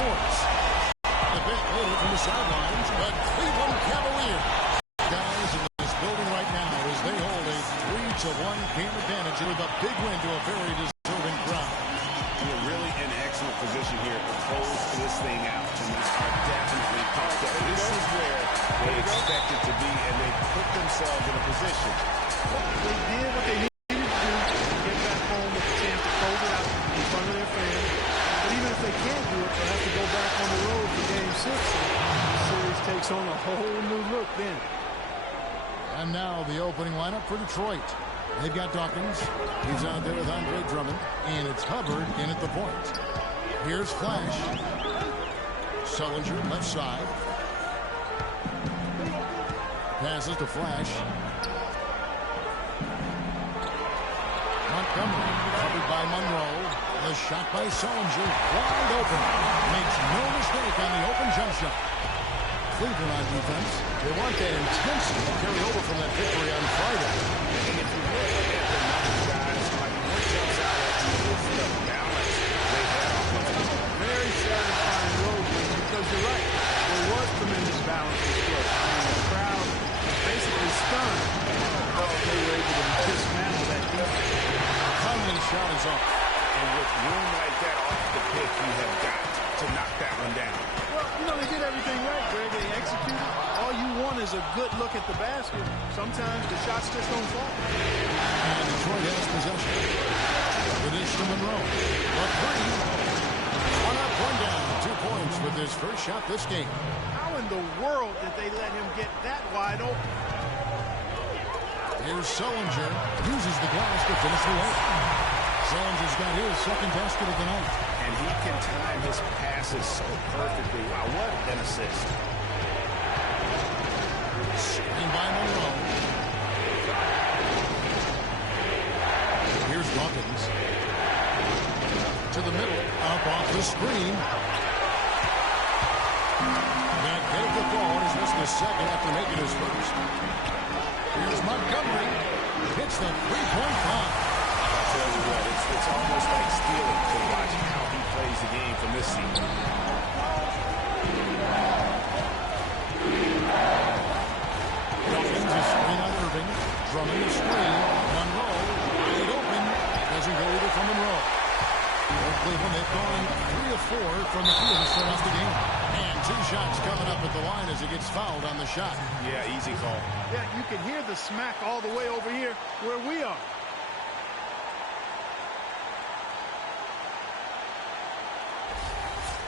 scores. A bit later from the sidelines, the Cleveland Cavaliers. Guys in this building right now as they hold a 3-1 game advantage with a big win to a very deserving crowd. We're really in excellent position here to close this thing out. Tonight are definitely pumped up. This is where they expect it to be, and they put themselves in a position. They did what they needed to do to get back home with a chance to close it out in front of their fans. But even if they can't do it, they'll have to go back on the road for Game 6. And the series takes on a whole new look then. And now the opening lineup for Detroit. They've got Dawkins. He's out there with Andre Drummond. And it's Hubbard in at the point. Here's Flash. Sullinger left side. Passes to Flash. Montgomery covered by Monroe. The shot by Sullinger. Wide open. Makes no mistake on the open jump shot. Cleveland on defense. They want that intensity to carry over from that victory on Friday. And if you look at the numbers, guys, like what jumps out at you is the balance they had offensively. Very satisfying road game because you're right. There was tremendous balance this play. I mean, the crowd was basically stunned because they were able to dismantle that defense. Conley's shot is up. And with room like that off the pick, you have got to knock that one down. Well, you know, they did everything right, Greg. They executed. All you want is a good look at the basket. Sometimes the shots just don't fall. And Detroit has possession. It is to Monroe. The three. One up, one down. 2 points with his first shot this game. How in the world did they let him get that wide open? Here's Sullinger. Uses the glass to finish the layup. Sullinger's got his second basket of the night. And he can time his passes so perfectly. Wow, what an assist. Screen by Monroe. Here's Dawkins. To the middle. Up off the screen. Can't get the ball. He's missed the second after making his first. Here's Montgomery. Hits the three-point line. I'll tell you what, it's almost like stealing to watch how he plays the game from this season. Dawkins is screen on Irving. Drummond the screen. Monroe. Wide open. Doesn't go either from Monroe. Cleveland, they've gone 3 of 4 from the field to start off the game. And 2 shots coming up at the line as he gets fouled on the shot. Yeah, easy call. Yeah, you can hear the smack all the way over here where we are.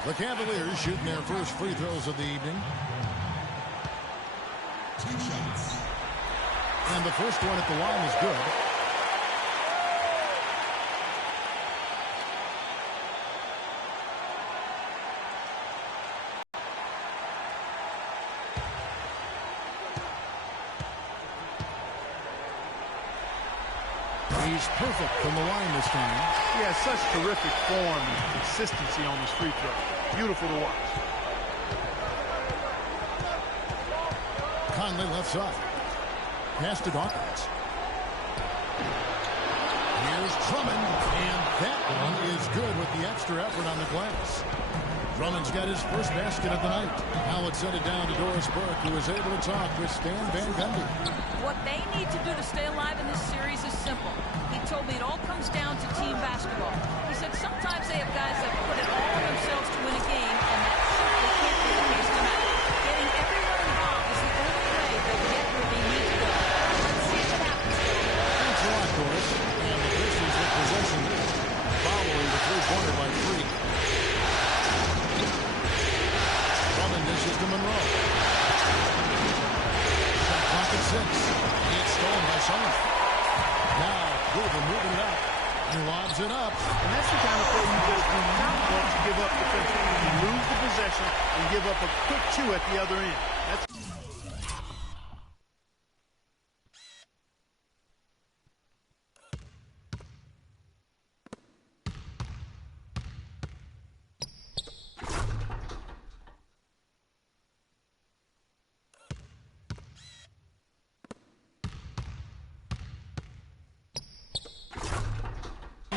The Cavaliers shooting their first free throws of the evening. 2 shots. And the first one at the line is good. He's perfect from the line this time. He has such terrific form and consistency on his free throw. Beautiful to watch. Conley left side. Pass to Dawkins. Here's Drummond, and that one is good with the extra effort on the glass. Drummond's got his first basket of the night. Now let's send it down to Doris Burke, who is able to talk with Stan Van Gundy. What they need to do to stay alive in this series is simple. He told me it all comes down to team basketball. He said sometimes they have guys that put it all on themselves to win a game, and that simply can't be the case tonight. Getting everyone involved is the only way they'll get where they need to go. Let's see if it happens. Thanks a lot, Doris. And the Pistons with possession following the three-pointer by 3. Drummond dishes to Monroe. Shot clock at 6. It's stolen by Sullinger. Now, Cleveland moving it up. He lobs it up. And that's the kind of play you just do not want to give up defensively. You lose the possession and give up a quick 2 at the other end. That's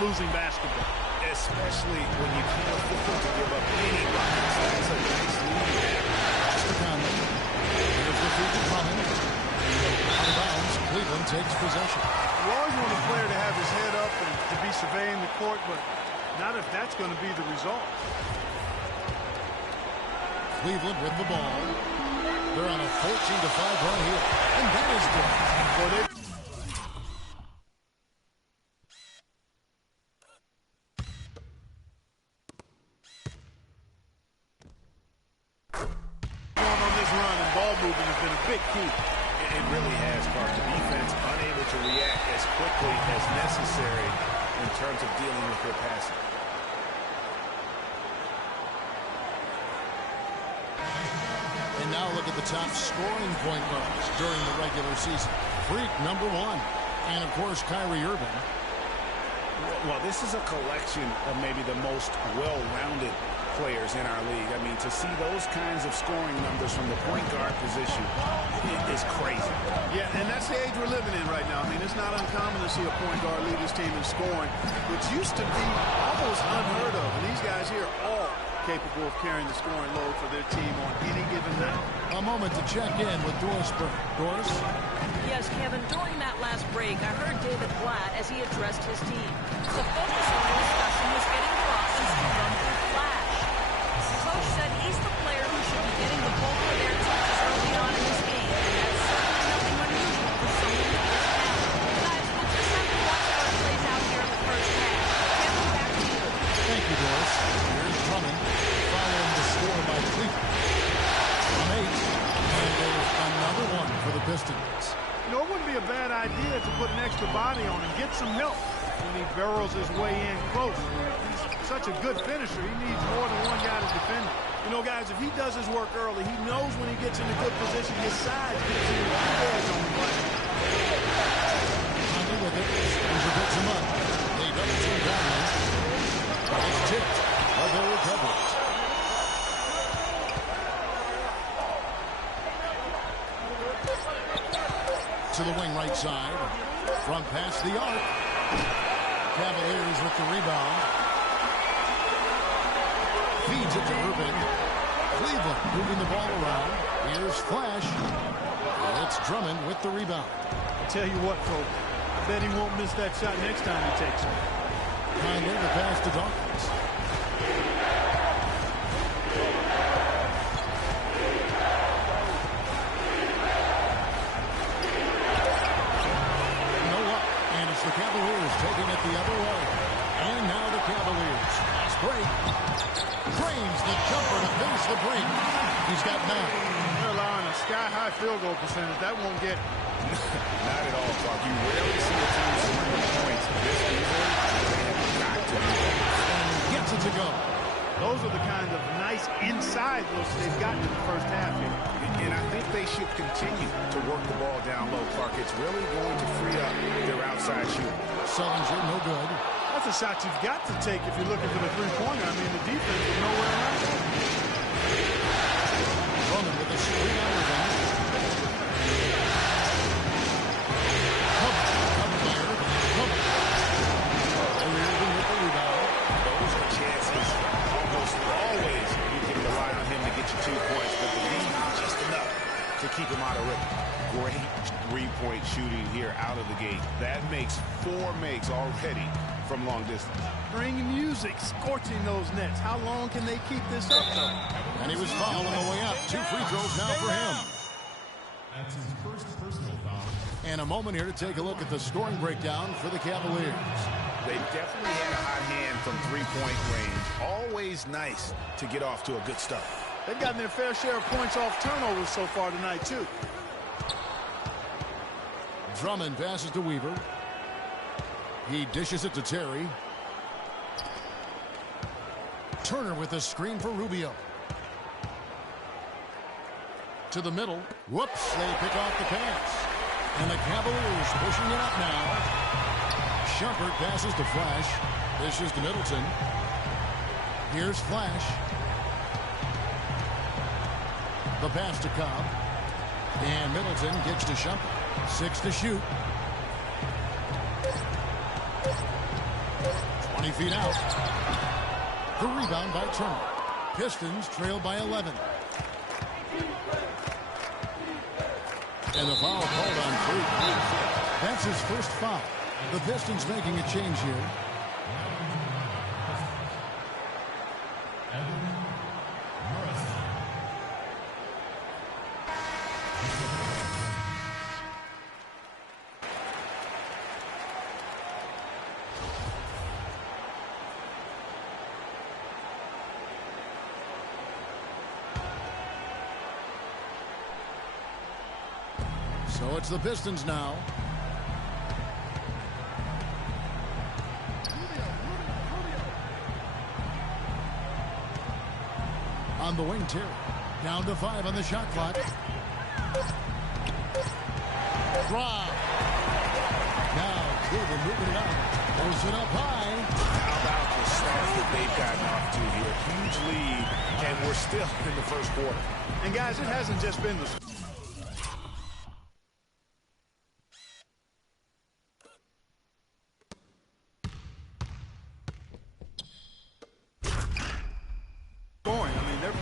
losing basketball. Especially when you can't afford to give up any buckets. court, but not if that's going to be the result. Cleveland with the ball. They're on a 14-5 run here. And that is good. Well, they on this run, and ball movement has been a big key. It really has, Clark. The defense unable to react as quickly as necessary in terms of dealing with their passing. And now look at the top scoring point guards during the regular season. Freak, number 1. And, of course, Kyrie Irving. Well, this is a collection of maybe the most well-rounded players in our league. I mean, to see those kinds of scoring numbers from the point guard position is crazy. Yeah, and that's the age we're living in right now. I mean, it's not uncommon to see a point guard lead his team in scoring, which used to be almost unheard of. And these guys here are all capable of carrying the scoring load for their team on any given night. A moment to check in with Doris Burke. Doris? Yes, Kevin, during that last break, I heard David Blatt as he addressed his team. The focus of the discussion was getting their offense to run through flash. Coach said he's the player who should be getting the bulk of their touches early on in this game, and that's certainly nothing unusual for someone with this talent. Guys, we'll just have to watch how it plays out here in the first half. Kevin, back to you. Thank you, Doris. Here's Drummond following the score by Cleveland. From 8, and there's another one for the Pistons. You know, it wouldn't be a bad idea to put an extra body on and get some help when he barrels his way in close. He's such a good finisher. He needs more than one guy to defend him. You know, guys, if he does his work early, he knows when he gets in a good position, his size gives him the edge on the play. Conley with it. There's a bit too much. They double team Conley. It's tipped. But they recover it. To the wing right side. Front pass the arc. Cavaliers with the rebound. Feeds it to Irving. Cleveland moving the ball around. Here's Flash. It's Drummond with the rebound. I tell you what, folks, I bet he won't miss that shot next time he takes it. Conley the pass to Dawkins. The Cavaliers taking it the other way. And now the Cavaliers. Fast break. Frames the jumper to finish the break. He's got 9. They're allowing a sky-high field goal percentage. That won't get it. Not at all, Clark. You rarely see a team scoring points this easily. They have got to be there. And he gets it to go. Those are the kind of nice inside looks they've gotten in the first half here. And I think they should continue to work the ball down low, Clark. It's really going to free up their outside shooting. Sullinger, no good. That's a shot you've got to take if you're looking for the three-pointer. I mean, the defense is nowhere around it. Drummond with a screen on Irving. Covered by Irving. Covered. Irving with the rebound. Those are chances. Almost always you can rely on him to get you 2 points, but the lead just enough to keep him out of rhythm. Great three-point shooting here out of the gate. That makes 4 makes already from long distance. Bring music, scorching those nets. How long can they keep this up, though? And he was fouled on the way up. 2 free throws now for him. That's his first personal foul. And a moment here to take a look at the scoring breakdown for the Cavaliers. They definitely had a hot hand from three-point range. Always nice to get off to a good start. They've gotten their fair share of points off turnovers so far tonight, too. Drummond passes to Weaver. He dishes it to Terry. Turner with a screen for Rubio. To the middle. Whoops, they pick off the pass. And the Cavaliers pushing it up now. Shumpert passes to Flash. Dishes to Middleton. Here's Flash. The pass to Cobb. And Middleton gets to Shumpert. 6 to shoot. 20 feet out. The rebound by Turner. Pistons trail by 11. And the foul called on Freak. That's his first foul. The Pistons making a change here. So it's the Pistons now. On the wing, Terry. Down to 5 on the shot clock. Drop. Now, Cleveland moving it up. Pulls it up high. How about the start that they've gotten off to here? Huge lead, and we're still in the first quarter. And, guys, it hasn't just been the...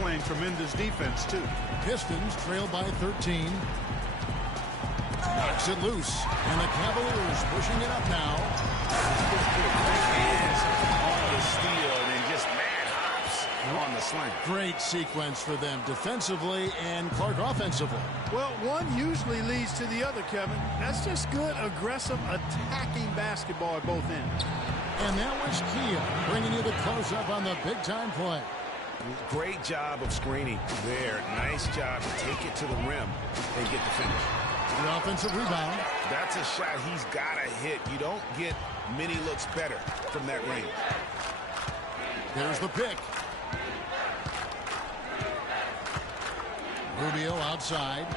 Playing tremendous defense, too. Pistons trail by 13. Knocks it loose. And the Cavaliers pushing it up now. Hands on the steal and then just mad hops on the slam. Great sequence for them defensively and Clark offensively. Well, one usually leads to the other, Kevin. That's just good, aggressive, attacking basketball at both ends. And that was Kia bringing you the close-up on the big-time play. Great job of screening there. Nice job to take it to the rim and get the finish. The offensive rebound. That's a shot he's got to hit. You don't get many looks better from that range. There's the pick. Rubio outside.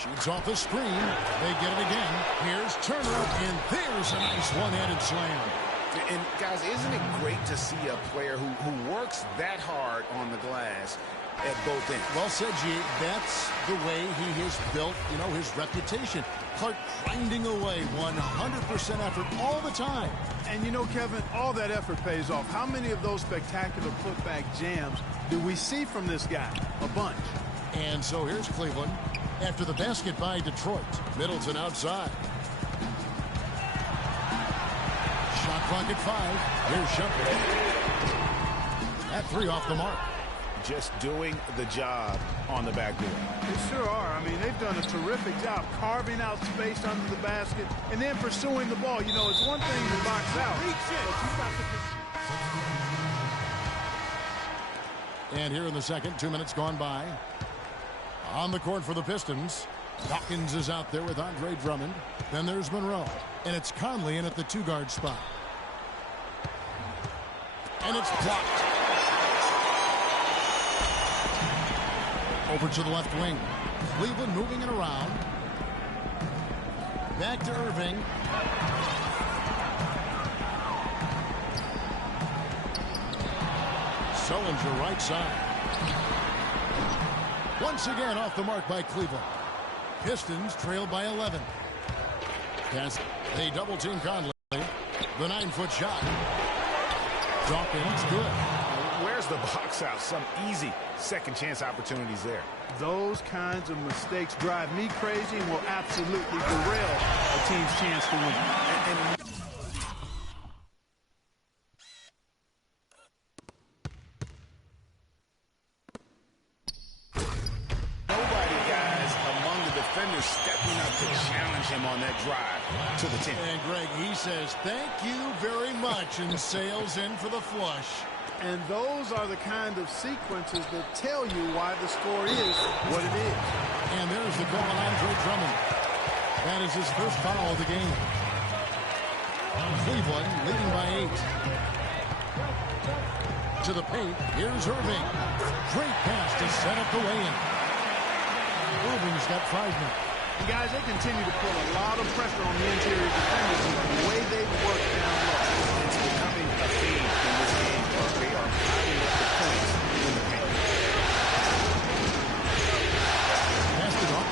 Shoots off the screen. They get it again. Here's Turner, and there's a nice one-handed slam. And, guys, isn't it great to see a player who works that hard on the glass at both ends? Well said, G. That's the way he has built, his reputation. Clark grinding away, 100% effort all the time. And, Kevin, all that effort pays off. How many of those spectacular putback jams do we see from this guy? A bunch. And so here's Cleveland. After the basket by Detroit. Middleton outside. Shot clock at 5. Here's Shumpert. That 3 off the mark. Just doing the job on the backboard. They sure are. I mean, they've done a terrific job carving out space under the basket and then pursuing the ball. It's one thing to box out. And here in the second, 2 minutes gone by. On the court for the Pistons. Dawkins is out there with Andre Drummond. Then there's Monroe. And it's Conley in at the 2-guard spot. And it's blocked. Over to the left wing. Cleveland moving it around. Back to Irving. Sullinger right side. Once again off the mark by Cleveland. Pistons trail by 11. As they double-team Conley. The 9-foot shot. Dawkins good. Where's the box out? Some easy second chance opportunities there. Those kinds of mistakes drive me crazy and will absolutely derail a team's chance to win. Nobody, guys, among the defenders stepping up to challenge him on that drive to the 10. And Greg, he says thank you very much and sails in for the flush. And those are the kind of sequences that tell you why the score is what it is. And there's the call on Andre Drummond. That is his first foul of the game. Cleveland leading by 8. To the paint, here's Irving. Great pass to set up the lay-in. Irving's got 5 now. And guys, they continue to put a lot of pressure on the interior defenders the way they've worked down low. It's becoming a theme in this game. They are piling up the points in the paint. Passed it off.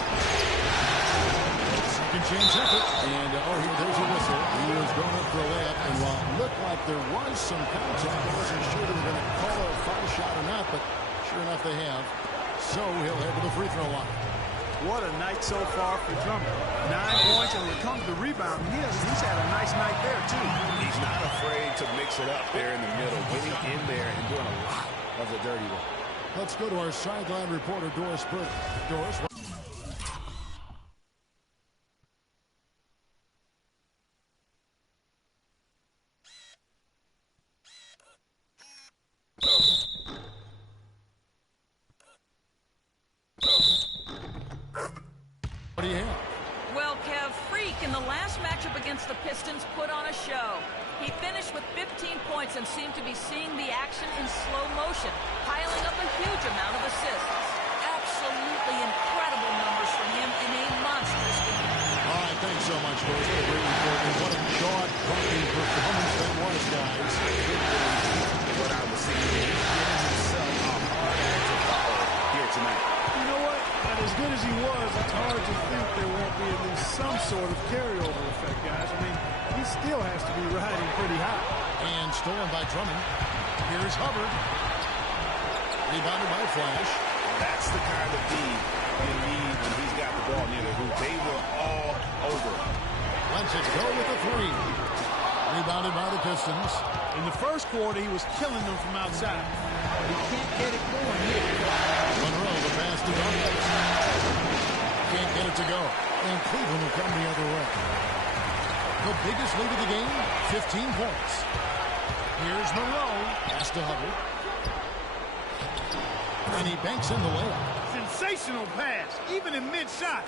Second chance effort. And, there's a whistle. He was going up for a layup. And while it looked like there was some contact, I wasn't sure they were going to call a foul shot or not, but sure enough they have. So he'll head to the free throw line. What a night so far for Drummond. 9 points, and when it comes to rebound, he's had a nice night there, too. He's not afraid to mix it up there in the middle, getting in there and doing a lot of the dirty work. Let's go to our sideline reporter, Doris Burke. Doris. do you have? Well, Kev, Freak in the last matchup against the Pistons put on a show. He finished with 15 points and seemed to be seeing the action in slow motion, piling up a huge amount of assists. Absolutely incredible numbers from him in a monstrous game. All right, thanks so much, Rose, for a great report. And what a jaw-dropping performance that was, guys. What I was seeing, he's giving himself a hard act to follow here tonight. You know what? But as good as he was, it's hard to think there won't be at least some sort of carryover effect, guys. I mean, he still has to be riding pretty high. And stolen by Drummond. Here's Hubbard. Rebounded by Flash. That's the kind of D you need when he's got the ball near the hoop. They were all over him. Lets it go with a three. Rebounded by the Pistons. In the first quarter, he was killing them from outside. He can't get it going here. Monroe, the pass to Douglas. Can't get it to go. And Cleveland will come the other way. The biggest lead of the game, 15 points. Here's Monroe. Pass to Hubbard. And he banks in the layup. Sensational pass. Even in mid-shot,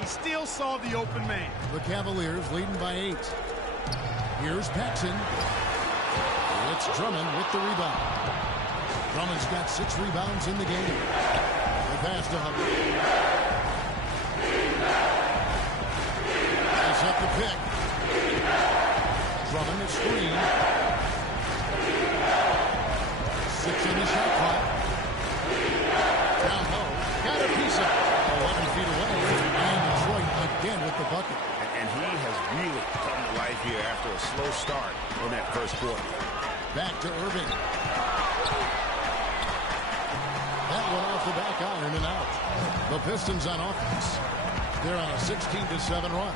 he still saw the open man. The Cavaliers leading by 8. Here's Paxson. It's Drummond with the rebound. Drummond's got 6 rebounds in the game. The pass to Hubbard. Pass up the pick. Drummond, a screen. 6 in the shot clock. Down low. Got a piece of it. 11 feet away. And Detroit again with the bucket. And he has really come to life here after a slow start in that first quarter. Back to Irving. That one off the back iron and out. The Pistons on offense. They're on a 16-7 run.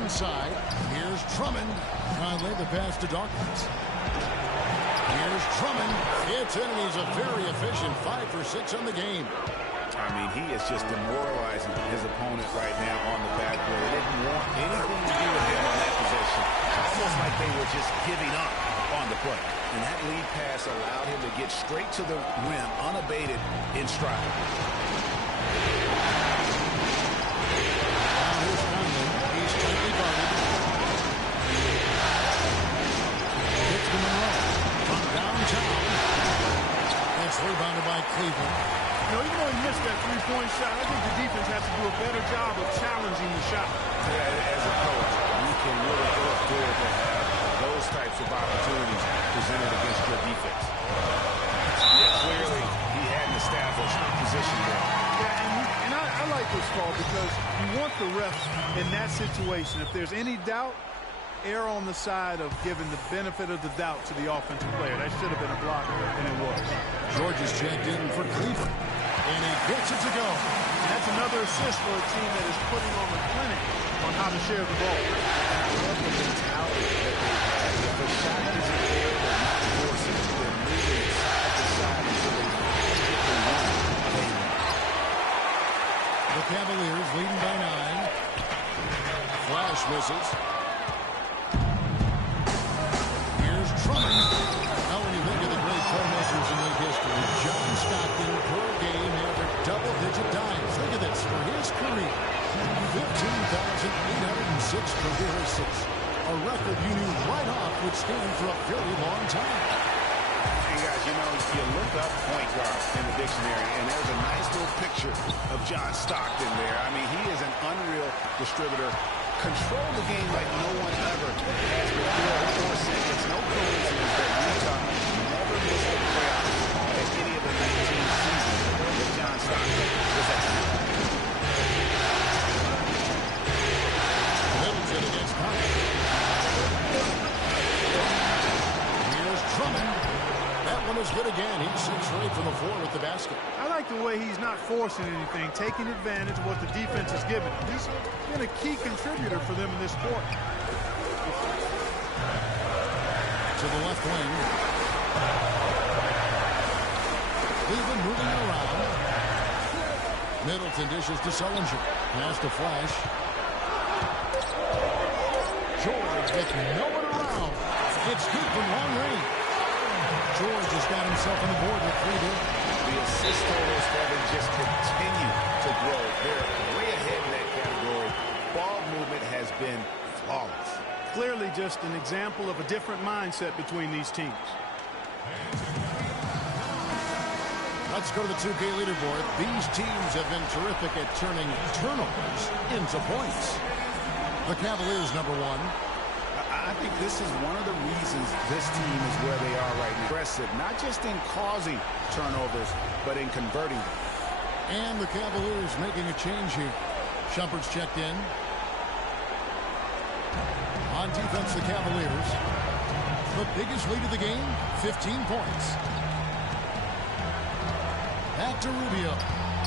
Inside, here's Drummond. Trying to lay the pass to Dawkins. Here's Drummond. It's in, and he's a very efficient 5 for 6 on the game. I mean, he is just demoralizing his opponent right now on the backboard. They didn't want anything to do with him on that possession. Almost like they were just giving up on the play. And that lead pass allowed him to get straight to the rim, unabated, in stride. Now here's Conley. He's tightly guarded. Hits the Monroe. From downtown. It's rebounded by Cleveland. You know, even though he missed that three-point shot, I think the defense has to do a better job of challenging the shot. Yeah, as a coach, you can really look good to have those types of opportunities presented against your defense. Yeah, clearly, he had an established position there. Yeah, and I like this call because you want the refs in that situation. If there's any doubt, err on the side of giving the benefit of the doubt to the offensive player. That should have been a block, and it was. George is checked in for Cleveland. And he gets it to go. And that's another assist for a team that is putting on the clinic on how to share the ball. I love the mentality that they have. If a shot isn't there, they're not forcing it. They're moving side to side until they get the one. The Cavaliers leading by 9. Flash misses. Here's Drummond. Now when you think of the great playmakers in league history, John Stockton per game averaged double-digit dimes. Look at this for his career. 15,806 career assists. A record you knew right off would stand for a very long time. Hey guys, you know, you look up point guard in the dictionary, and there's a nice little picture of John Stockton there. I mean, he is an unreal distributor. Control the game like no one ever has before or since. It's no coincidence that Utah never missed the playoffs at any of the 19 seasons that John Stockton was at. Middleton against Conley. Here's Drummond. That one is good again. He's 6 straight from the floor with the basket. I like the way he's not forcing anything, taking advantage of what the defense is giving him. He's been a key contributor for them in this quarter. To the left wing. Cleveland moving around. Middleton dishes to Sullinger. Pass to Flash. George with no one around. It's deep from long range. George has got himself on the board with 3 there. The assist totals for them just continue to grow. They're way ahead in that category. Ball movement has been flawless. Clearly just an example of a different mindset between these teams. Let's go to the 2K leaderboard. These teams have been terrific at turning turnovers into points. The Cavaliers, number 1. I think this is one of the reasons this team is where they are right now. Aggressive, not just in causing turnovers, but in converting them. And the Cavaliers making a change here. Shumpert's checked in. On defense, the Cavaliers. The biggest lead of the game, 15 points. Back to Rubio.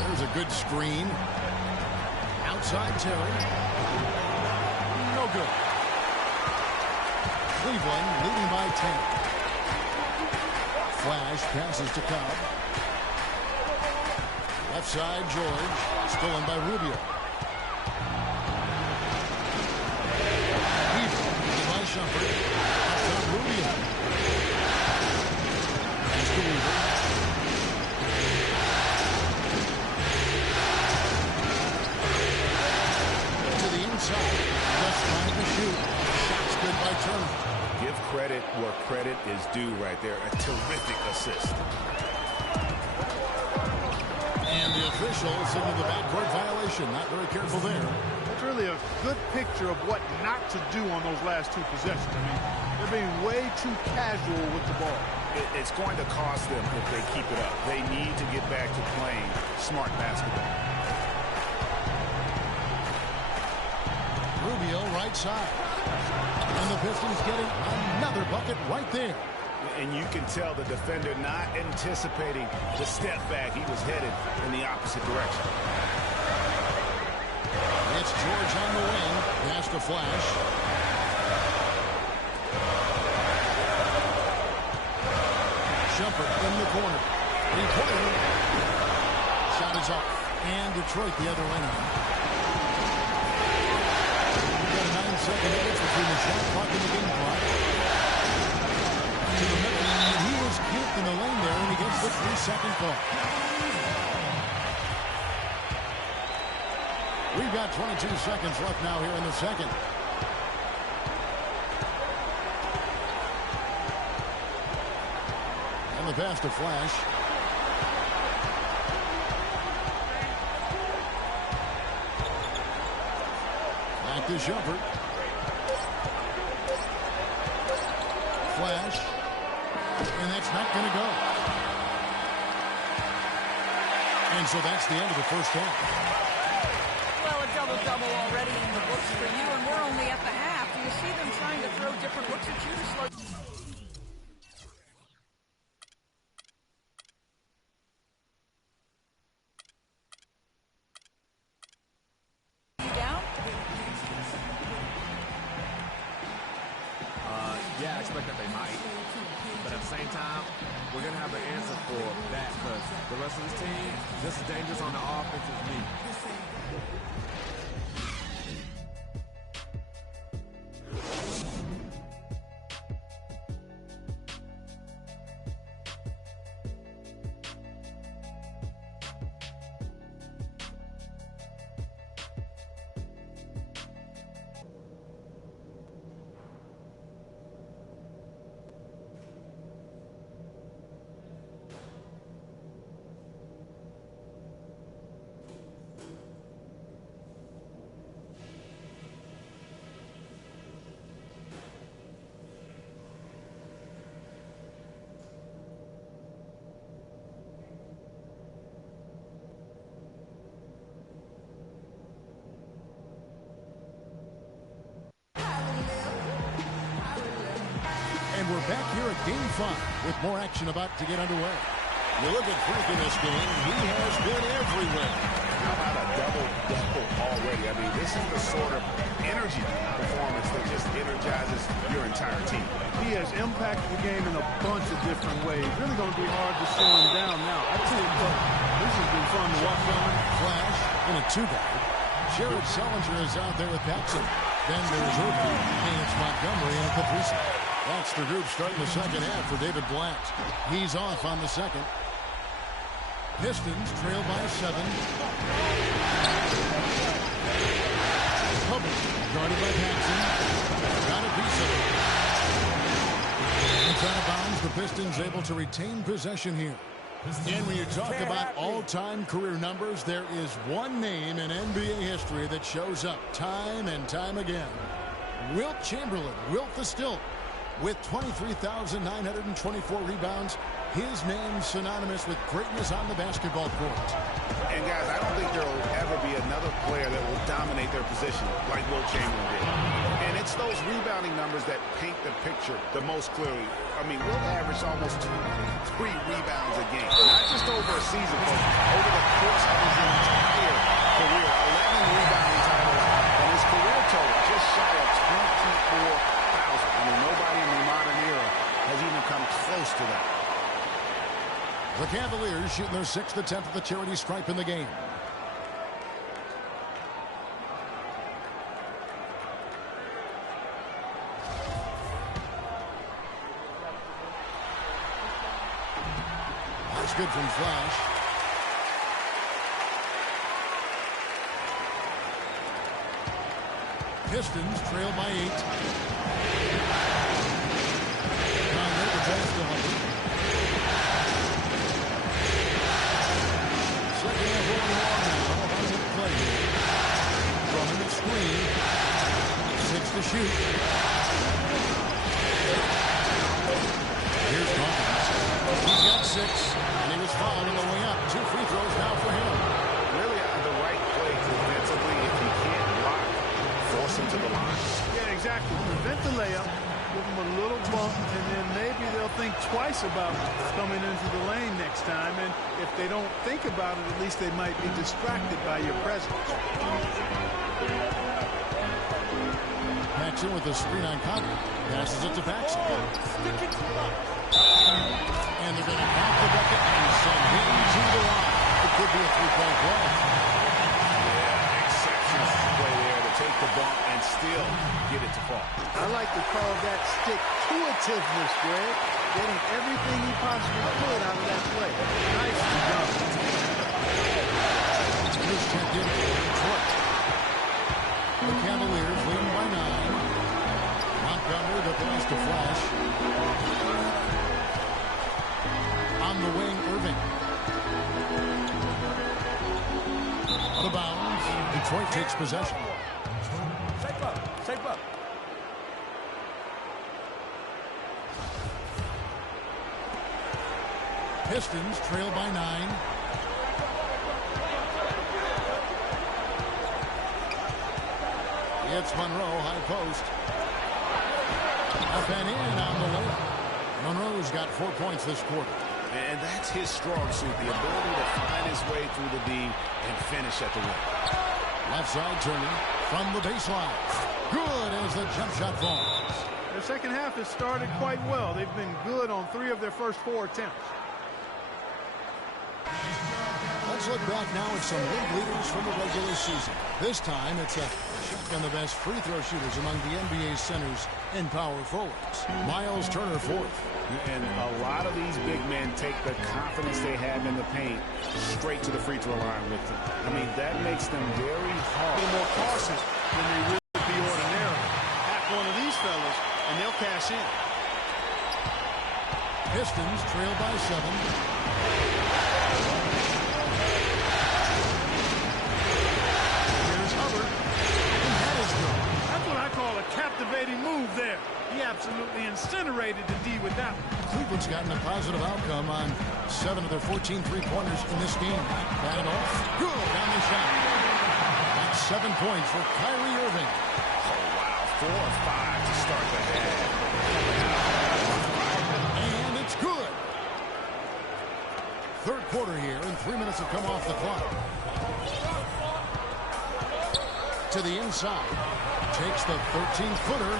There's a good screen. Outside Terry. No good. Cleveland leading by 10. Flash passes to Cobb. Left side, George. Stolen by Rubio. By Shumpert. Up top, Rubio. He's to Weaver. To the inside. Just trying to shoot. Shot's good by Turner. Give credit where credit is due right there. A terrific assist. And the official signaled the backcourt violation. Not very careful there. It's really a good picture of what not to do on those last 2 possessions. I mean, they're being way too casual with the ball. It's going to cost them if they keep it up. They need to get back to playing smart basketball. Rubio right side. And the Pistons getting another bucket right there. And you can tell the defender not anticipating the step back. He was headed in the opposite direction. It's George on the wing. Pass to Flash. Shumpert in the corner. 3-pointer. Shot is off. And Detroit the other way now. We've got a 9-second difference between the shot clock and the game clock. To the middle. And he is kicked in the lane there, and he gets the 3-second call. We've got 22 seconds left now here in the second. And the pass to Flash. Back to Shumpert. Flash. And that's not going to go. And so that's the end of the first half. Well, a double-double already in the books for you, and we're only at the half. Do you see them trying to throw different looks at you to slow you down? Yeah, I expect that they might. But at the same time, we're going to have an answer for that because the rest of this team, just as dangerous on the offense as me. And we're back here at Game 5 with more action about to get underway. You look at Frank in this game, he has been everywhere. How about a double-double already? I mean, this is the sort of energy performance that just energizes your entire team. He has impacted the game in a bunch of different ways. Really going to be hard to slow him down now. I tell you what, this has been fun to watch on. Flash in a 2-guard. Jared Sullinger is out there with Paxson. Then there's Irving, and it's Montgomery and Caprice. That's the group starting the second half for David Blatt. He's off on the second. Pistons trail by 7. Hubbard, guarded by Paxson. Got a piece of it. It's out of bounds. The Pistons able to retain possession here. And when you talk about all-time career numbers, there is one name in NBA history that shows up time and time again. Wilt Chamberlain, Wilt the Stilt, with 23,924 rebounds. His name synonymous with greatness on the basketball court. And guys, I don't think there will ever be another player that will dominate their position like Wilt Chamberlain did. And it's those rebounding numbers that paint the picture the most clearly. I mean, Wilt averaged almost 3 rebounds a game. Not just over a season, but over the course of his entire career. 11 rebounding titles, and his career total just shy of 24,000. I mean, nobody in the modern era has even come close to that. The Cavaliers shooting their 6th attempt at the charity stripe in the game. That's good from Flash. Pistons trail by 8. Conley the pass to Hubbard. Second half rolling along now. 1 minute play. Drummond the screen. 6 to shoot. Here's Dawkins. He's got 6, and he was fouled on the way up. 2 free throws now for him. Really the right play defensively. If you can't block, force him to the line. Yeah, exactly. Prevent the layup, give them a little bump, and then maybe they'll think twice about coming into the lane next time. And if they don't think about it, at least they might be distracted by your presence. Paxson with the screen on Conley. Passes it to Paxson. And they're going to count the bucket and send him to the line. It could be a 3-point play. Yeah, exceptional play there to take the bump and still get it to fall. I like to call that stick-to-itiveness, Greg. Getting everything he possibly could out of that play. Nicely done. Here's checked in for Detroit. The Cavaliers leading by 9. Montgomery the pass to Flash. On the wing, Irving. Out of bounds. Detroit takes possession. Shape up. Shape up. Pistons trail by 9. It's Monroe, high post. Up and in on the layup. Monroe's got 4 points this quarter. And that's his strong suit, the ability to find his way through the D and finish at the rim. Left side turning from the baseline. Good as the jump shot falls. Their second half has started quite well. They've been good on 3 of their first 4 attempts. Let's look back now at some league leaders from the regular season. This time, it's a check on the best free throw shooters among the NBA centers and power forwards. Miles Turner, 4th. And a lot of these big men take the confidence they have in the paint straight to the free throw line with them. I mean, that makes them very hard. A little more cautious than they would be ordinarily. Hack one of these fellas, and they'll cash in. Pistons trail by 7. Captivating move there. He absolutely incinerated the D with that one. Cleveland's gotten a positive outcome on 7 of their 14 three-pointers in this game. Batted off. Good on the shot. That's 7 points for Kyrie Irving. Oh, wow. 4 or 5 to start the half. And it's good. Third quarter here, and 3 minutes have come off the clock. To the inside. Takes the 13-footer.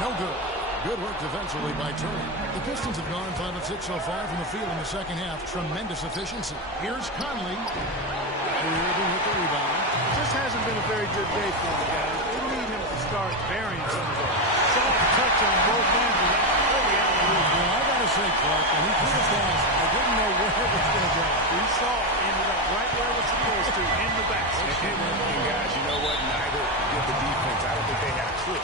No good. Good work defensively by Turner. The Pistons have gone 5 of 6 so far from the field in the second half. Tremendous efficiency. Here's Conley. Irving with the rebound. Just hasn't been a very good day for him, guys. They need him to start varying some of those. Soft touch on both ends. to say, Clark, when he threw the pass, I didn't know where it was going to go. We saw it ended up right where it was supposed to, in the basket. And guys, you know what? Neither did the defense. I don't think they had a clue.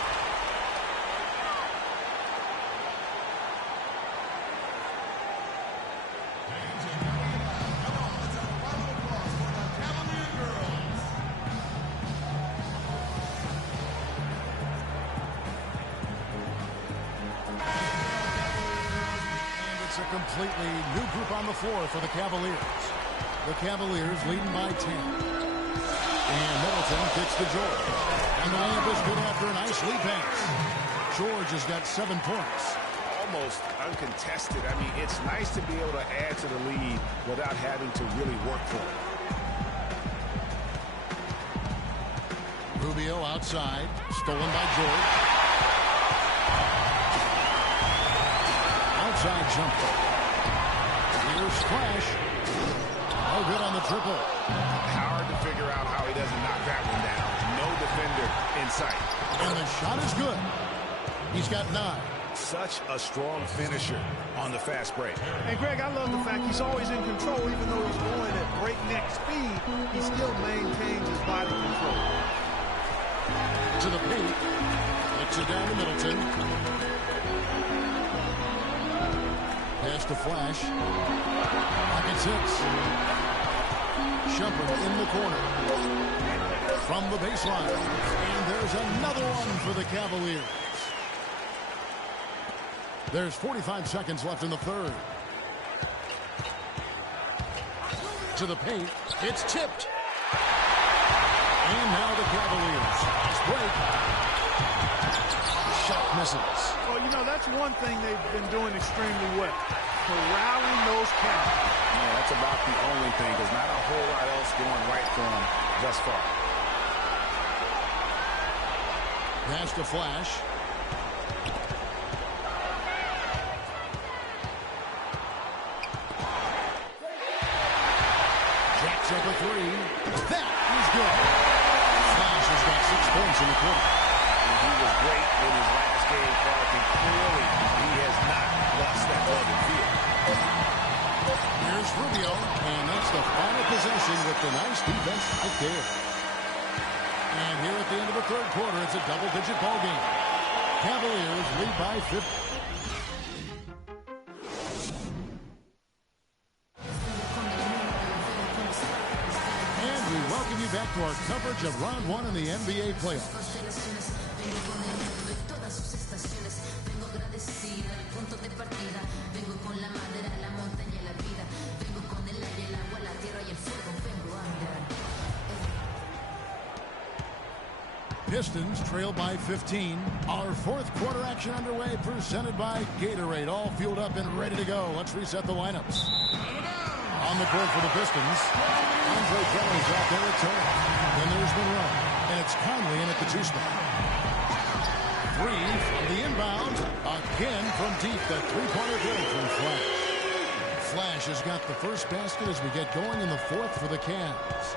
It's a completely new group on the floor for the Cavaliers. The Cavaliers leading by 10. And Middleton gets to George. And the layup is good after a nice lead pass. George has got 7 points. Almost uncontested. I mean, it's nice to be able to add to the lead without having to really work for it. Rubio outside. Stolen by George. Outside jumper. Here's Flash. Oh, good on the triple. Hard to figure out how he doesn't knock that one down. No defender in sight. And the shot is good. He's got 9. Such a strong finisher on the fast break. And Greg, I love the fact he's always in control. Even though he's going at breakneck speed, he still maintains his body control. To the paint. Kicks it down to Middleton. Pass to Flash. Pocket 6. Shumpert in the corner. From the baseline. And there's another one for the Cavaliers. There's 45 seconds left in the third. To the paint. It's tipped. And now the Cavaliers. Fast break. Shot misses. Well, you know, that's one thing they've been doing extremely well. Corralling those cats. Yeah, that's about the only thing. There's not a whole lot else going right for them thus far. Pass to Flash. Jacks up a 3. That is good. Flash has got 6 points in the quarter. He was great in his last game, Clark, and clearly he has not lost that love and feel. Here's Rubio, and that's the final possession with the nice defense right there. And here at the end of the third quarter, it's a double-digit ball game. Cavaliers lead by 50. And we welcome you back to our coverage of round 1 in the NBA playoffs. Pistons trail by 15. Our fourth quarter action underway, presented by Gatorade. All fueled up and ready to go. Let's reset the lineups. On the court for the Pistons, Andre Drummond's out there at 10. Then there's Monroe, and it's Conley in at the 2 spot. 3 from the inbound. Again from deep, the three-pointer good from Flash. Flash has got the first basket as we get going in the fourth for the Cavs.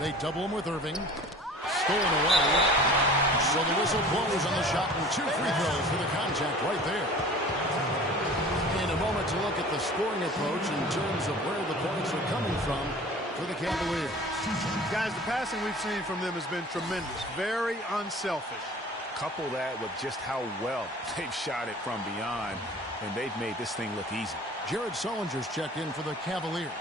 They double him with Irving. Stolen away. So the whistle blows on the shot, and 2 free throws for the contact right there. In a moment to look at the scoring approach in terms of where the points are coming from for the Cavaliers. Guys, the passing we've seen from them has been tremendous. Very unselfish. Couple that with just how well they've shot it from beyond, and they've made this thing look easy. Jared Sullinger's checked in for the Cavaliers.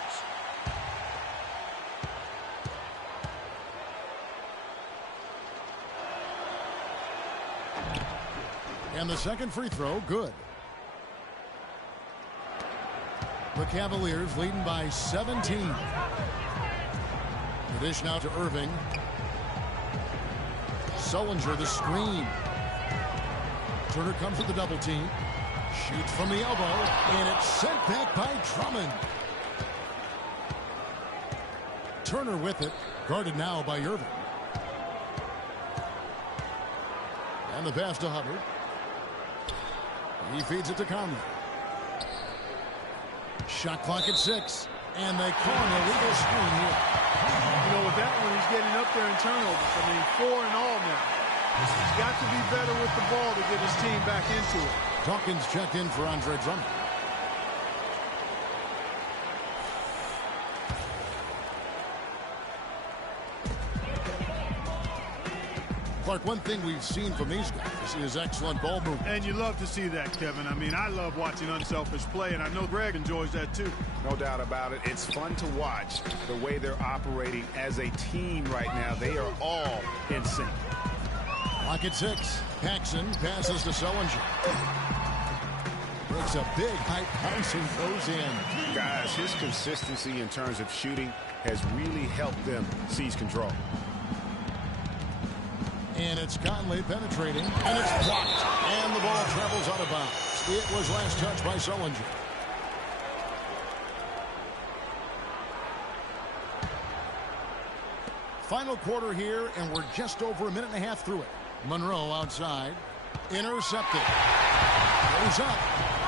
And the second free throw, good. The Cavaliers leading by 17. The dish now to Irving. Sullinger the screen. Turner comes with the double team. Shoots from the elbow, and it's sent back by Drummond. Turner with it, guarded now by Irving. And the pass to Hubbard. He feeds it to Conley. Shot clock at 6. And they call an illegal screen here. You know, with that one, he's getting up there in turnovers. I mean, 4 in all now. He's got to be better with the ball to get his team back into it. Dawkins checked in for Andre Drummond. Clark, one thing we've seen from these guys is excellent ball movement. And you love to see that, Kevin. I mean, I love watching unselfish play, and I know Greg enjoys that too. No doubt about it. It's fun to watch the way they're operating as a team right now. They are all in sync. Clock at 6. Paxson passes to Sullinger. Breaks a big high bounce and goes in. Guys, his consistency in terms of shooting has really helped them seize control. And it's Conley penetrating, and it's blocked. And the ball travels out of bounds. It was last touched by Sullinger. Final quarter here, and we're just over a minute and a half through it. Monroe outside. Intercepted. Goes up.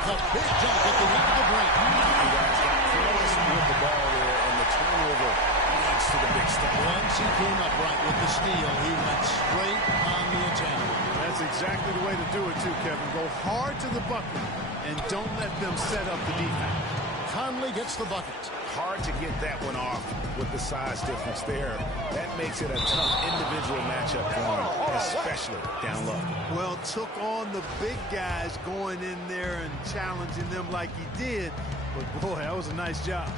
The big jump at the end of the break. You guys got careless with the ball there, and the turnover leads to the big step. Once he came upright with the steal, he went straight on the attack. That's exactly the way to do it too, Kevin. Go hard to the bucket and don't let them set up the defense. Conley gets the bucket. Hard to get that one off with the size difference there. That makes it a tough individual matchup for him, especially down low. Well, took on the big guys going in there and challenging them like he did. But boy, that was a nice job.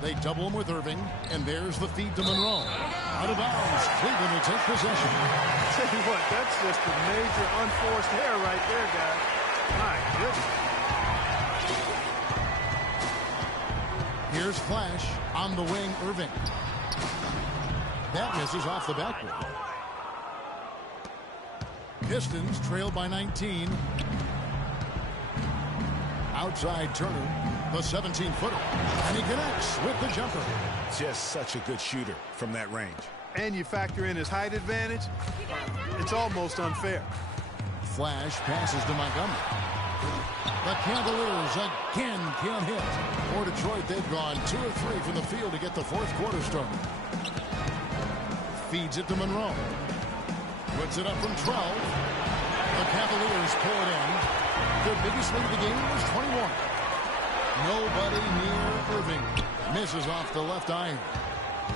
They double him with Irving, and there's the feed to Monroe. Out of bounds. Cleveland will take possession. Tell you what, that's just a major unforced error right there, guys. My goodness. Here's Flash on the wing, Irving. That misses off the backboard. Pistons trail by 19. Outside Turner, the 17-footer. And he connects with the jumper. Just such a good shooter from that range. And you factor in his height advantage, it's almost unfair. Flash passes to Montgomery. The Cavaliers again can't hit. For Detroit, they've gone 2 of 3 from the field to get the fourth quarter started. Feeds it to Monroe. Puts it up from 12. The Cavaliers pull it in. Their biggest lead of the game was 21. Nobody near Irving. Misses off the left iron.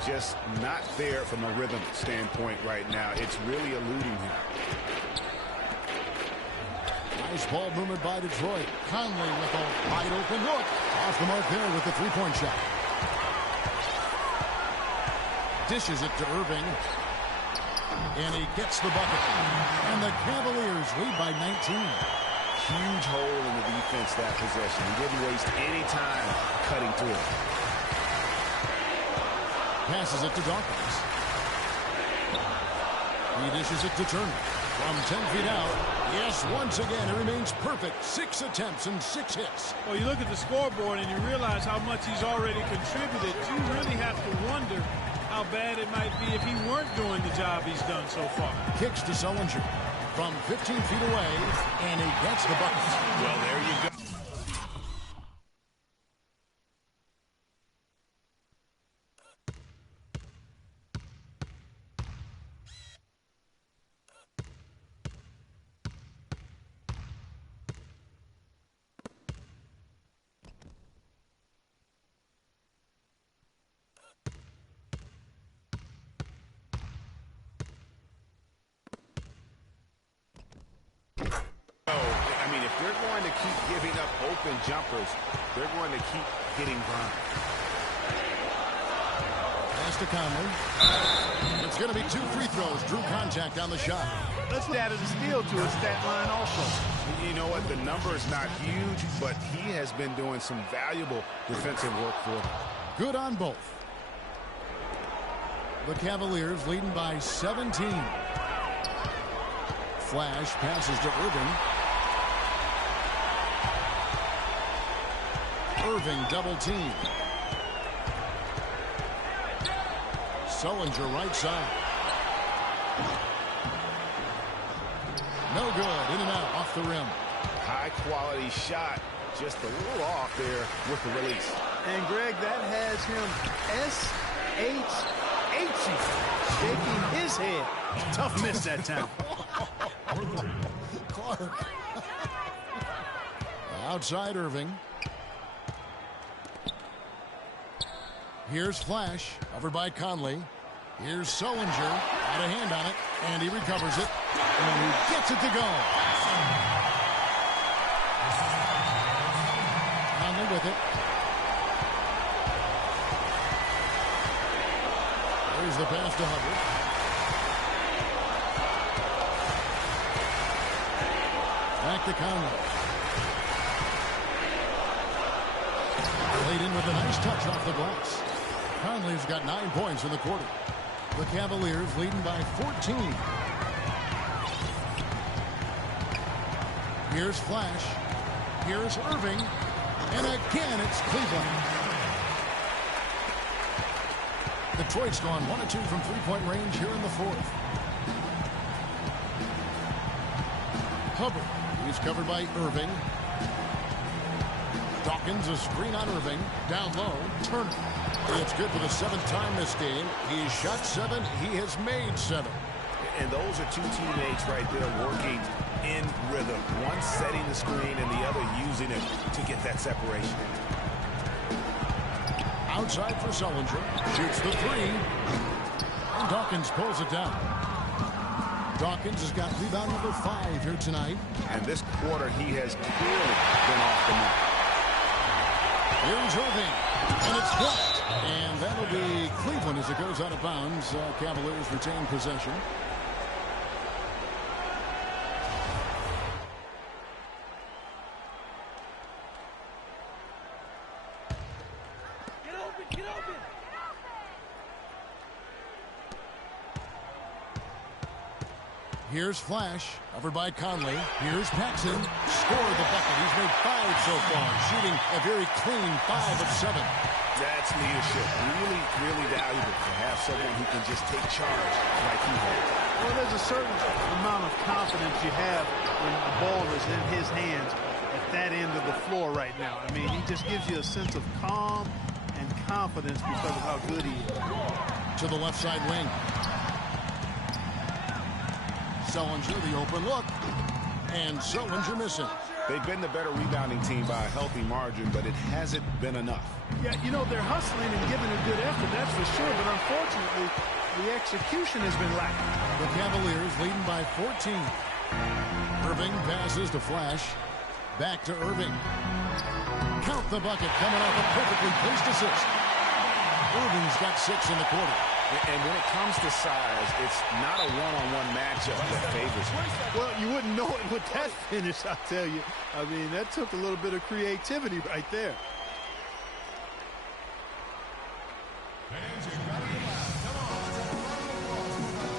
Just not there from a rhythm standpoint right now. It's really eluding him. Nice ball movement by Detroit. Conley with a wide open look. Off the mark there with the three-point shot. Dishes it to Irving. And he gets the bucket. And the Cavaliers lead by 19. Huge hole in the defense that possession. He didn't waste any time cutting through it. Passes it to Dawkins. He dishes it to Turner. From 10 feet out. Yes, once again, it remains perfect. 6 attempts and 6 hits. Well, you look at the scoreboard and you realize how much he's already contributed. You really have to wonder how bad it might be if he weren't doing the job he's done so far. Kicks to Sullinger from 15 feet away, and he gets the bucket. Well, there you go. Open jumpers, they're going to keep getting burned. Pass to Conley. It's going to be 2 free throws. Drew contact on the shot. Let's add a steal to his stat line also. You know what? The number is not huge, but he has been doing some valuable defensive work for them. Good on both. The Cavaliers leading by 17. Flash passes to Irving. Irving double team. Sullinger right side. No good. In and out off the rim. High quality shot. Just a little off there with the release. And Greg, that has him S-H-H-ing. shaking his head. Tough miss that time. Clark. Outside Irving. Here's Flash, covered by Conley. Here's Sullinger, got a hand on it, and he recovers it, and he gets it to go. Conley with it. There's the pass to Hubbard. Back to Conley. Laid in with a nice touch off the glass. Conley's got 9 points in the quarter. The Cavaliers leading by 14. Here's Flash. Here's Irving. And again, it's Cleveland. Detroit's gone 1 of 2 from three-point range here in the fourth. Hubbard. He's covered by Irving. Dawkins, a screen on Irving. Down low, Turner. It's good for the 7th time this game. He's shot 7. He has made 7. And those are two teammates right there working in rhythm. One setting the screen and the other using it to get that separation. Outside for Sullinger. Shoots the 3. And Dawkins pulls it down. Dawkins has got rebound number 5 here tonight. And this quarter, he has clearly been off the mark. Here's Irving, and it's blocked. And that'll be Cleveland as it goes out of bounds. Cavaliers retain possession. Get open, get open. Here's Flash, covered by Conley. Here's Paxson, scored the bucket. He's made 5 so far, shooting a very clean 5 of 7. That's leadership. Really, really valuable to have someone who can just take charge like he has. Well, there's a certain amount of confidence you have when the ball is in his hands at that end of the floor right now. I mean, he just gives you a sense of calm and confidence because of how good he is. To the left side wing. Sullinger, the open look. And Sullinger missing. They've been the better rebounding team by a healthy margin, but it hasn't been enough. Yeah, you know, they're hustling and giving a good effort, that's for sure. But unfortunately, the execution has been lacking. The Cavaliers leading by 14. Irving passes to Flash. Back to Irving. Count the bucket coming off a perfectly placed assist. Irving's got 6 in the quarter. And when it comes to size, it's not a one-on-one matchup that favors him. Well, you wouldn't know it with that finish, I'll tell you. I mean, that took a little bit of creativity right there. Fans, you gotta get loud. Come on.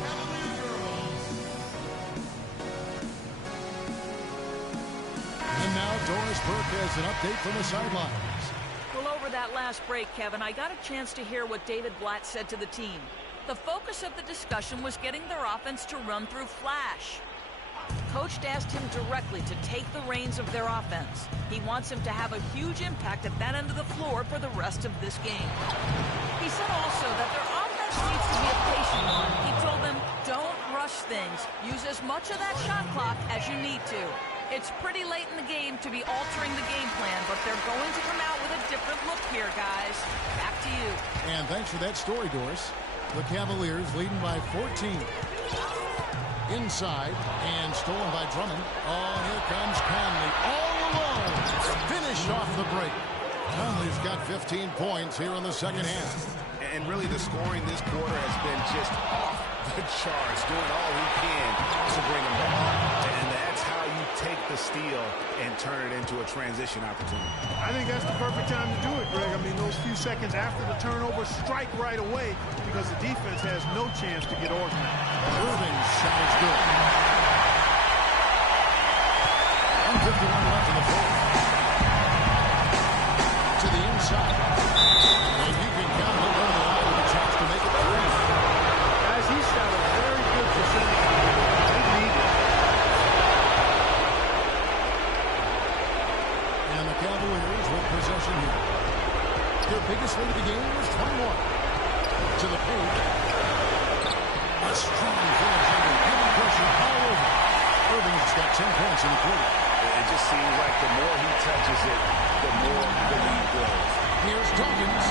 Cavalier girls. And now Doris Burke has an update from the sidelines. Well, over that last break, Kevin, I got a chance to hear what David Blatt said to the team. The focus of the discussion was getting their offense to run through Flash. Coach asked him directly to take the reins of their offense. He wants him to have a huge impact at that end of the floor for the rest of this game. He said also that their offense needs to be a patient one. He told them, don't rush things. Use as much of that shot clock as you need to. It's pretty late in the game to be altering the game plan, but they're going to come out with a different look here, guys. Back to you. And thanks for that story, Doris. The Cavaliers leading by 14. Inside, and stolen by Drummond. Oh, here comes Conley all alone. Finished off the break. Conley's got 15 points here in the second half. And really, the scoring this quarter has been just off the charts, doing all he can to bring him back. And that's how you take the steal and turn it into a transition opportunity. I think that's the perfect time to do it, Greg. I mean, those few seconds after the turnover, strike right away because the defense has no chance to get organized. Irving's shot is good. 1:51 left in the fourth. To the inside. And you can count him over the line with a chance to make it 3. Guys, he shot a very good percentage. They need it. And the Cavaliers with possession here. Their biggest lead of the game was 21. To the paint. strong finish and heavy pressure all over. Irving's got 10 points in the quarter. It just seems like the more he touches it, the more the lead grows. Here's Dawkins.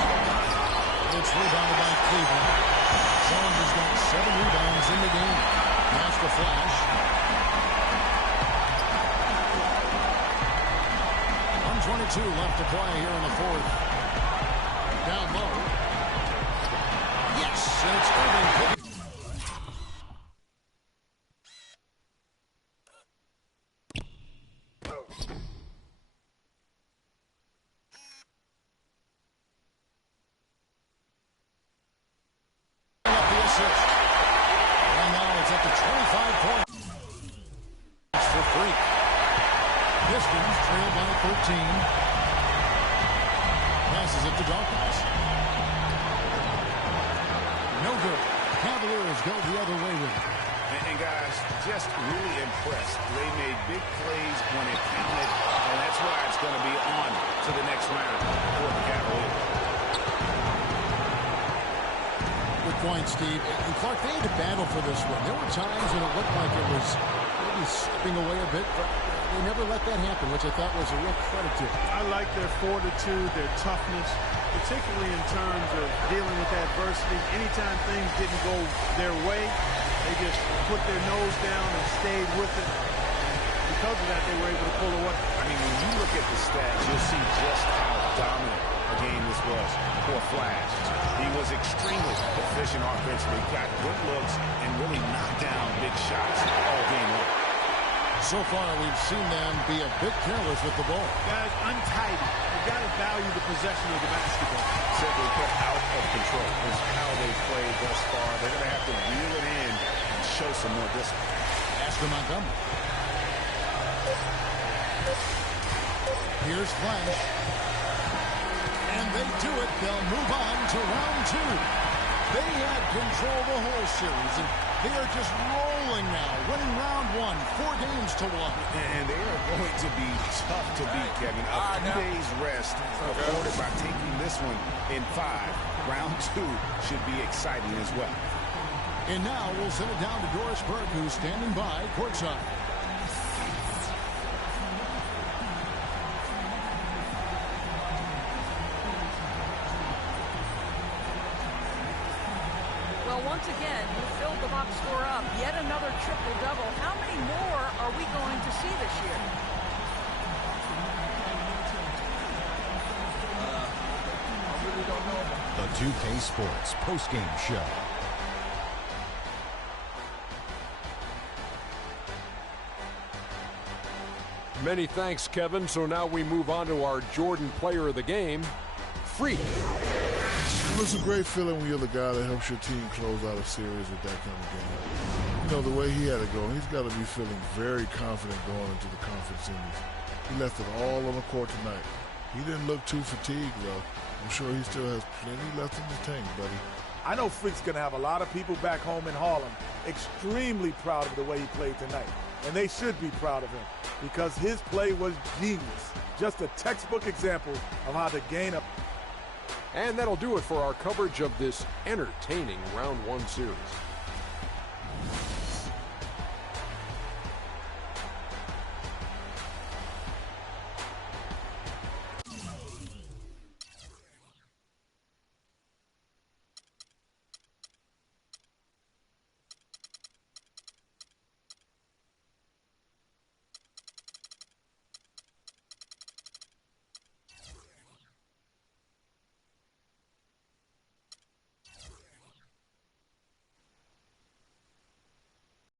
It's rebounded by Cleveland. Jones has got 7 rebounds in the game. Pass the Flash. 1:22 left to play here in the fourth. Down low. Yes, and it's Irving. And now it's up to 25 points for free. Pistons trail by 13. Passes it to Dawkins. No good. Cavaliers go the other way with it. And guys, just really impressed. They made big plays when it counted, and that's why it's going to be on to the next round for the Cavaliers. Good point, Steve. And Clark, they had to battle for this one. There were times when it looked like it was maybe slipping away a bit, but they never let that happen, which I thought was a real credit to them. I like their fortitude, their toughness, particularly in terms of dealing with adversity. Anytime things didn't go their way, they just put their nose down and stayed with it. Because of that, they were able to pull away. I mean, when you look at the stats, you'll see just how dominant a game this was for Flash. He was extremely efficient offensively, got good looks, and really knocked down big shots all game long. So far, we've seen them be a bit careless with the ball. Guys, untidy. You got to value the possession of the basketball. Simply put, out of control is how they played thus far. They're going to have to reel it in and show some more discipline. Astor Montgomery. Here's Flash. And they do it. They'll move on to round 2. They had control the whole series, and they are just rolling now, winning round 1, 4 games to 1. And they are going to be tough to beat, Kevin. A few days rest afforded by taking this one in 5. Round 2 should be exciting as well. And now we'll send it down to Doris Burke, who's standing by courtside. Once again, you filled the box score up. Yet another triple-double. How many more are we going to see this year? I really don't know. The 2K Sports postgame show. Many thanks, Kevin. So now we move on to our Jordan Player of the Game, Freak. It's a great feeling when you're the guy that helps your team close out a series with that kind of game. You know, the way he had it go, he's got to be feeling very confident going into the conference series. He left it all on the court tonight. He didn't look too fatigued, though. I'm sure he still has plenty left in the tank, buddy. I know Freak's going to have a lot of people back home in Harlem extremely proud of the way he played tonight. And they should be proud of him because his play was genius. Just a textbook example of how to gain a... And that'll do it for our coverage of this entertaining Round 1 series.